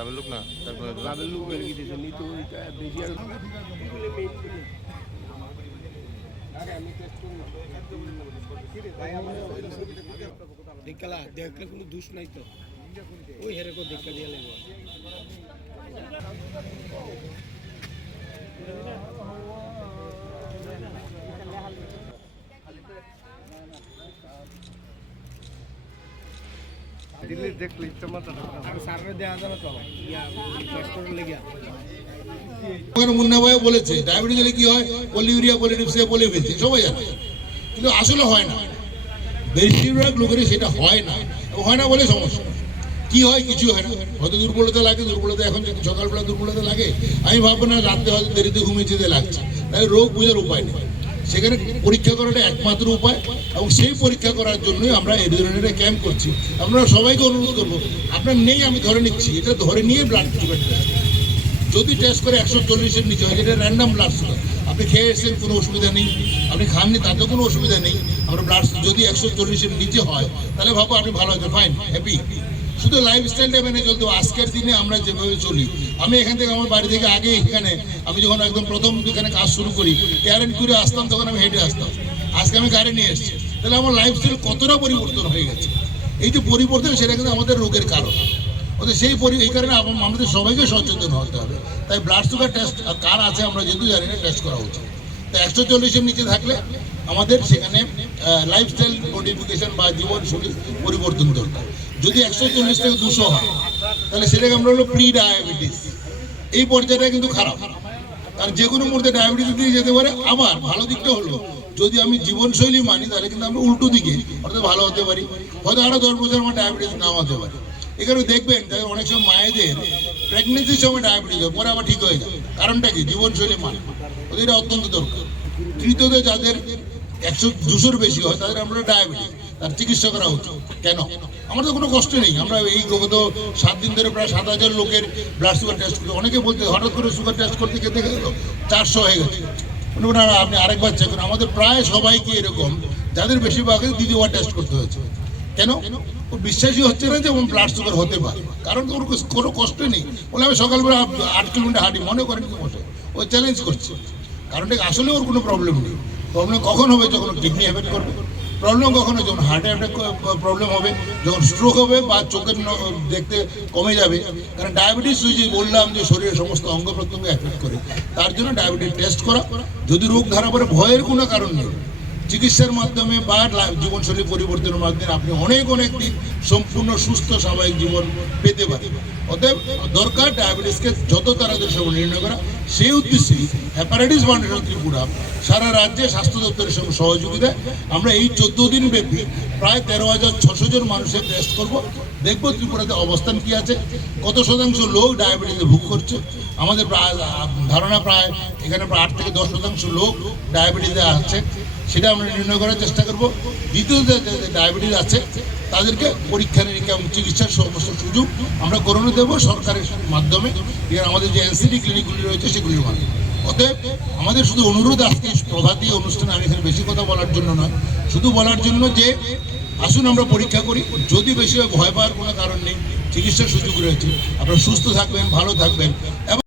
ক্লাবের লোক না, ক্লাবের লোক বের গিয়েছে নিতে বেশি আর দেখলে কোনো দোষ নাই তো, ওই হেরে কো দেখা দিয়ে লাগবে। দিল্লি দেখলে ইচ্ছা মাত্রা সাররে দেওয়া যাবে তো টেস্ট করে লেগে মুন্না ভাই বলেছে ডায়াবেটিস হলে কি হয়, পলিউরিয়া পলিটিপসিয়া বলে ফেলছে সবাই জানে, কিন্তু আসলে হয় না। বেশিরভাগ লোকের সেটা হয় না, হয় না বলে সমস্যা। কি হয়, কিছু হয় না, হয়তো দুর্বলতা লাগে, দুর্বলতা এখন যদি সকালবেলা দুর্বলতা লাগে আমি ভাববো না রাত্রে হয়তো দেরিতে ঘুমিয়ে যেতে লাগছে, তাই রোগ বোঝার উপায় নেই। সেখানে পরীক্ষা করাটা একমাত্র উপায়, এবং সেই পরীক্ষা করার জন্যই আমরা এই ধরনের ক্যাম্প করছি। আমরা সবাইকে অনুরোধ করবো, আপনার নেই আমি ধরে নিচ্ছি, এটা ধরে নিয়ে ব্লাড সুগার টেস্ট যদি টেস্ট করে 140-এর নিচে হয়, যেটা র্যান্ডাম ব্লাড সুগার, আপনি খেয়ে এসেছেন কোনো অসুবিধা নেই, আপনি খাননি তাতে কোনো অসুবিধা নেই, আমরা ব্লাড যদি 140-এর নিচে হয় তাহলে ভাবো আপনি ভালো হয়েছে, ফাইন, হ্যাপি। শুধু লাইফস্টাইলটা মেনে চলতে আজকের দিনে আমরা যেভাবে চলি, আমি এখান থেকে আমার বাড়ি থেকে আগে এখানে আমি যখন একদম প্রথম এখানে কাজ শুরু করি ক্যারেন্ট করে আসতাম, তখন আমি হেঁটে আসতাম, আজকে আমি গাড়ি নিয়ে এসেছি, তাহলে আমার লাইফস্টাইল কতটা পরিবর্তন হয়ে গেছে। এই যে পরিবর্তন সেটা কিন্তু আমাদের রোগের কারণ, সেই এই কারণে আমাদের সবাইকে সচেতন হতে হবে। তাই ব্লাড সুগার টেস্ট কার আছে আমরা যেহেতু জানি না, টেস্ট করা উচিত। তো 140-এর নিচে থাকলে আমাদের সেখানে লাইফস্টাইল মডিফিকেশন বা জীবনশৈলী পরিবর্তন দরকার। যদি 140 থেকে 200 হয় তাহলে সেটাকে আমরা হলো প্রি ডায়াবেটিস, এই পর্যায়টা কিন্তু খারাপ, কারণ যে কোনো মুহূর্তে ডায়াবেটিস দিয়ে যেতে পারে। আবার ভালো দিকটা হলো যদি আমি জীবনশৈলী মানি তাহলে কিন্তু আমরা উল্টো দিকে অর্থাৎ ভালো হতে পারি, হয়তো আরও 10 বছর আমার ডায়াবেটিস নাও হতে পারে। এখানে দেখবেন অনেক সময় মায়েদের প্রেগনেন্সির সময় ডায়াবেটিস হয়, পরে আবার ঠিক হয়ে যায়। কারণটা কি? জীবনশৈলী মান, এটা অত্যন্ত দরকার। তৃতীয়ত যাদের 100-200-র বেশি হয় তাদের আমরা ডায়াবেটিস, তার চিকিৎসা করা উচিত। কেন? আমার তো কোনো কষ্ট নেই, আমরা এই গত 7 দিন ধরে প্রায় 7,000 লোকের ব্লাড সুগার টেস্ট করি। অনেকে বলতে হঠাৎ করে সুগার টেস্ট করতে গেতে গেল 400 হয়ে গেছে, আপনি আরেকবার চেক করুন। আমাদের প্রায় সবাইকে এরকম, যাদের বেশিরভাগকে দ্বিতীয়বার টেস্ট করতে হয়েছে। কেন? ও বিশ্বাসই হচ্ছে না যে ব্লাড সুগার হতে পারে, কারণ ওর কোনো কষ্ট নেই। বলে আমি সকালবেলা 8 কিলোমিটার হাঁটি, মনে করেন কি বসে ও চ্যালেঞ্জ করছে, কারণটা আসলে ওর কোনো প্রবলেম নেই। প্রবলেম কখন হবে? যখন কিডনি এফেক্ট করবে। প্রবলেম কখন হবে? যখন হার্টে অ্যাটাক প্রবলেম হবে, যখন স্ট্রোক হবে, বা চোখের দেখতে কমে যাবে। কারণ ডায়াবেটিস যে বললাম যে শরীরের সমস্ত অঙ্গ প্রত্যঙ্গ এফেক্ট করে, তার জন্য ডায়াবেটিস টেস্ট করা। যদি রোগ ধরা পড়ে ভয়ের কোনো কারণ নেই, চিকিৎসার মাধ্যমে বা জীবনশৈলী পরিবর্তনের মাধ্যমে আপনি অনেক দিন সম্পূর্ণ সুস্থ স্বাভাবিক জীবন পেতে পারেন। অতএব দরকার ডায়াবেটিসকে যত তাড়াতাড়ি সময় নির্ণয় করা। সেই উদ্দেশ্যে হেপাটাইটিস ফাউন্ডেশন ত্রিপুরা সারা রাজ্যে স্বাস্থ্য দপ্তরের সঙ্গে সহযোগিতায় আমরা এই 14 দিন ব্যাপী প্রায় 13,600 জন মানুষের টেস্ট করব। দেখবো ত্রিপুরাতে অবস্থান কি আছে, কত শতাংশ লোক ডায়াবেটিসে ভোগ করছে। আমাদের ধারণা প্রায় এখানে প্রায় 8 থেকে 10% লোক ডায়াবেটিসে আছে, সেটা আমরা নির্ণয় করার চেষ্টা করব। দ্বিতীয়ত ডায়াবেটিস আছে তাদেরকে পরীক্ষা নিরীক্ষা এবং চিকিৎসার সমস্ত সুযোগ আমরা করে দেবো সরকারের মাধ্যমে, আমাদের যে এনসিডি ক্লিনিকগুলি রয়েছে সেগুলির মাধ্যমে। অতএব আমাদের শুধু অনুরোধ, আজকে প্রভাতী অনুষ্ঠানে আমি এখানে বেশি কথা বলার জন্য নয়, শুধু বলার জন্য যে আসুন আমরা পরীক্ষা করি। যদি বেশি ভয় পাওয়ার কোনো কারণ নেই, চিকিৎসার সুযোগ রয়েছে। আপনারা সুস্থ থাকবেন, ভালো থাকবেন।